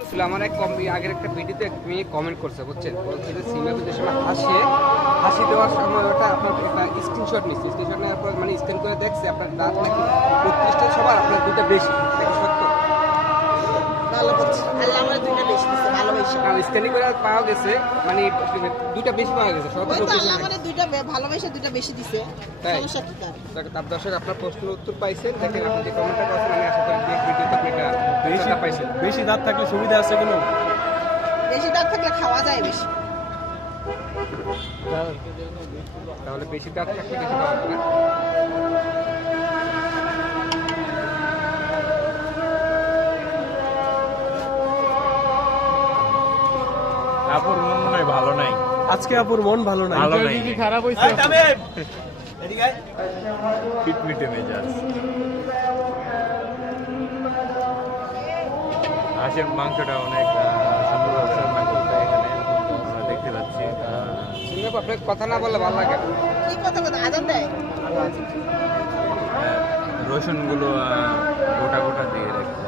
আমার এক কম আগের একটা ভিডিওতে এক মেয়ে কমেন্ট করছে, বুঝছেন? বলছে যে সিমে যে সময় হাসে, হাসি দেওয়ার সময় ওটা আপনার একটা স্ক্রিনশট নিচ্ছে। স্ক্রিনশট নেওয়ার পর মানে স্ক্যান করে দেখছে, আপনার দাঁত নাকি বত্রিশটা সবার, আপনার দুটো বেশি। স্ক্যানিং করে পাওয়া গেছে মানে দুইটা বেশি পাওয়া গেছে আমার দুইটা ভালোবাসা দুইটা বেশি দিছে? সমস্যা কি তার? দর্শক আপনার প্রশ্নের উত্তর পাইছেন দেখেন আপনি যে কমেন্টটা করছেন আমি আশা করি ভিডিওতে এটা বেশি পাইছেন। বেশি দাঁত থাকলে সুবিধা আছে কোনো? বেশি দাঁত থাকলে খাওয়া যায় বেশি। তাহলে বেশি দাঁত থাকলে বেশি পাওয়া যাবে আপুর মন মনে ভালো নাই। আজকে আপুর মন ভালো না ভালো নাই। খারাপ হয়েছে পিটমিটে মেজাজ। হাঁসের মাংসটা অনেক এখানে। আমরা দেখতে পাচ্ছি কথা না বললে ভালো লাগে না। কি কথা কথা? আজান দেয়। আহ, রসুনগুলো গোটা গোটা দিয়ে রাখছে।